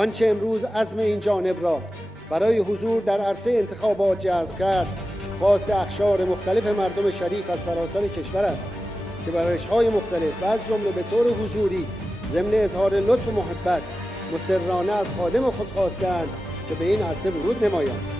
آنچه امروز عزم این جانب را برای حضور در عرصه انتخابات جذب کرد، خواست اقشار مختلف مردم شریف از سراسر کشور است که بر روش‌های مختلف و از جمله به طور حضوری ضمن اظهار لطف و محبت مصرانه از خادم خود خواستند که به این عرصه ورود نمایند.